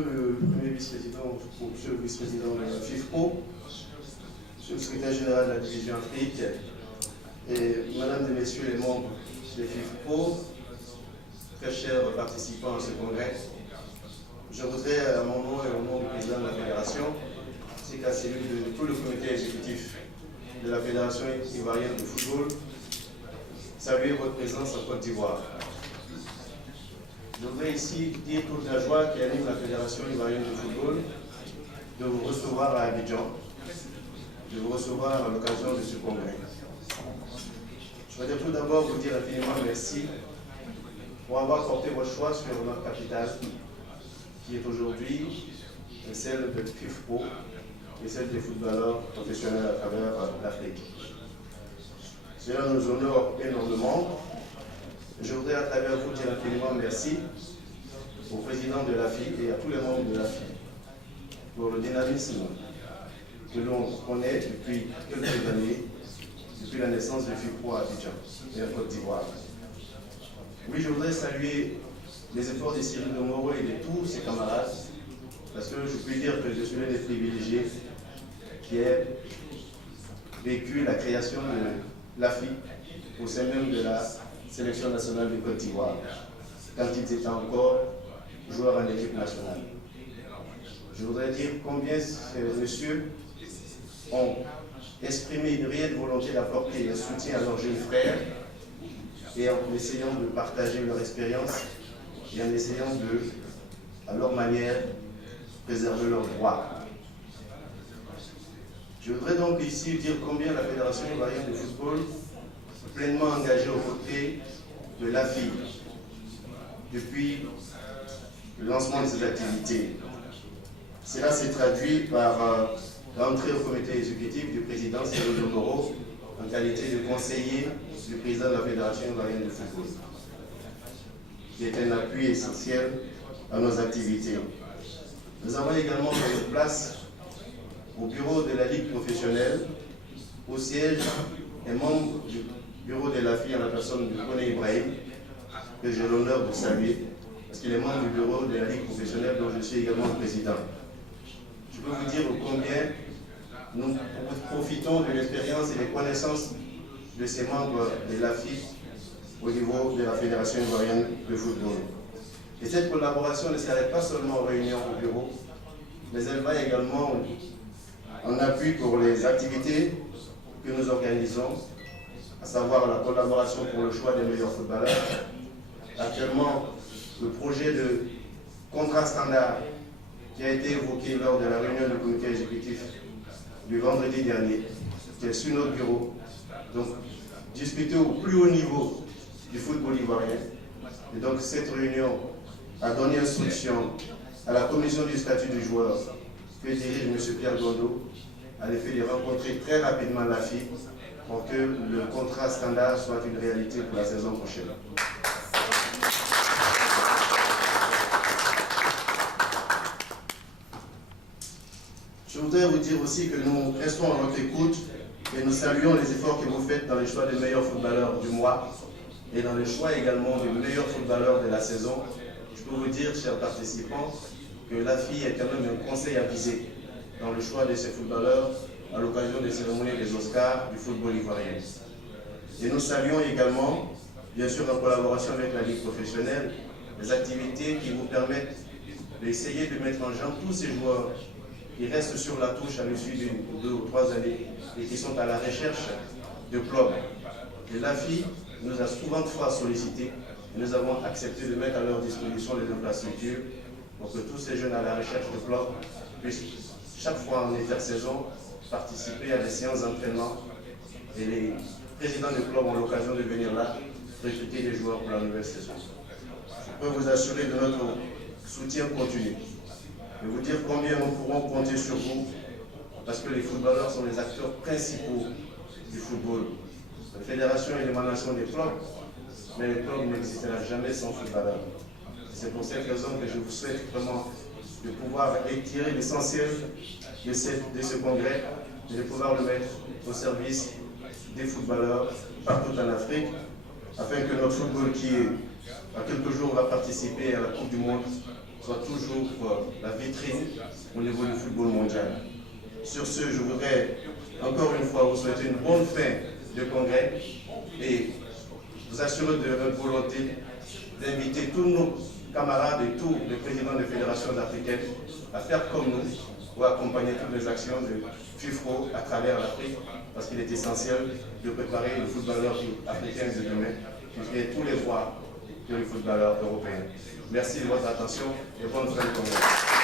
le premier vice-président, monsieur le vice-président de la FIFPro, monsieur le secrétaire général de la division Afrique, et mesdames et messieurs les membres de FIFPro, très chers participants à ce congrès, je voudrais, à mon nom et au nom du président de la fédération, ainsi qu'à celui de tout le comité exécutif de la Fédération ivoirienne de football, saluer votre présence en Côte d'Ivoire. Je voudrais ici dire toute la joie qui anime la Fédération ivoirienne de football de vous recevoir à Abidjan, de vous recevoir à l'occasion de ce congrès. Je voudrais tout d'abord vous dire infiniment merci pour avoir porté votre choix sur notre capitale, qui est aujourd'hui celle de FIFPro et celle des footballeurs professionnels à travers l'Afrique. Cela nous honore énormément. Je voudrais à travers vous dire infiniment merci au président de l'AFI et à tous les membres de l'AFI pour le dynamisme que l'on connaît depuis quelques années, depuis la naissance de FIFPro à Abidjan et en Côte d'Ivoire. Oui, je voudrais saluer les efforts de Cyril Domoro et de tous ses camarades, parce que je puis dire que je suis l'un des privilégiés qui ait vécu la création de l'AFI au sein même de la sélection nationale de Côte d'Ivoire, quand ils étaient encore joueurs en équipe nationale. Je voudrais dire combien ces messieurs ont exprimé une réelle volonté d'apporter un soutien à leurs jeunes frères et en essayant de partager leur expérience et en essayant de, à leur manière, préserver leurs droits. Je voudrais donc ici dire combien la Fédération ivoirienne de football est pleinement engagée aux côtés de l'AFI depuis le lancement de ses activités. Cela s'est traduit par l'entrée au comité exécutif du président Cyril Domoro en qualité de conseiller du président de la Fédération ivoirienne de football, qui est un appui essentiel à nos activités. Nous avons également mis en place au bureau de la Ligue professionnelle, au siège et membre du bureau de l'AFI en la personne de Koné Ibrahim, que j'ai l'honneur de saluer, parce qu'il est membre du bureau de la Ligue professionnelle dont je suis également le président. Je peux vous dire combien nous profitons de l'expérience et des connaissances de ces membres de l'AFI au niveau de la Fédération ivoirienne de football. Et cette collaboration ne s'arrête pas seulement aux réunions au bureau, mais elle va également en appui pour les activités que nous organisons, à savoir la collaboration pour le choix des meilleurs footballeurs. Actuellement, le projet de contrat standard qui a été évoqué lors de la réunion du comité exécutif du vendredi dernier, qui est sur notre bureau, donc discuté au plus haut niveau du football ivoirien. Et donc cette réunion a donné instruction à la commission du statut du joueur que dirige M. Pierre Gondot, à l'effet de rencontrer très rapidement l'AFI pour que le contrat standard soit une réalité pour la saison prochaine. Je voudrais vous dire aussi que nous restons à votre écoute et nous saluons les efforts que vous faites dans le choix des meilleurs footballeurs du mois et dans le choix également des meilleurs footballeurs de la saison. Je peux vous dire, chers participants, que l'AFI est quand même un conseil avisé dans le choix de ces footballeurs à l'occasion des cérémonies des Oscars du football ivoirien. Et nous saluons également, bien sûr en collaboration avec la Ligue professionnelle, les activités qui vous permettent d'essayer de mettre en jambe tous ces joueurs qui restent sur la touche à l'issue de 2 ou 3 années et qui sont à la recherche de clubs. Et l'AFI nous a souvent de fois sollicités et nous avons accepté de mettre à leur disposition les infrastructures pour que tous ces jeunes à la recherche de clubs puissent chaque fois en intersaison participer à des séances d'entraînement et les présidents de clubs ont l'occasion de venir là recruter des joueurs pour la nouvelle saison. Je peux vous assurer de notre soutien continu et vous dire combien nous pourrons compter sur vous parce que les footballeurs sont les acteurs principaux du football. La fédération est l'émanation des clubs, mais les clubs n'existeront jamais sans footballeurs. C'est pour cette raison que je vous souhaite vraiment de pouvoir étirer l'essentiel de ce congrès et de pouvoir le mettre au service des footballeurs partout en Afrique, afin que notre football qui, à quelques jours, va participer à la Coupe du Monde, soit toujours la vitrine au niveau du football mondial. Sur ce, je voudrais encore une fois vous souhaiter une bonne fin de congrès et vous assurer de notre volonté d'inviter tous nos camarades et tous les présidents des fédérations africaines à faire comme nous pour accompagner toutes les actions de FIFPro à travers l'Afrique, parce qu'il est essentiel de préparer le footballeur africain de demain, qui fait tous les droits que les footballeurs européens. Merci de votre attention et bonne fin de congrès.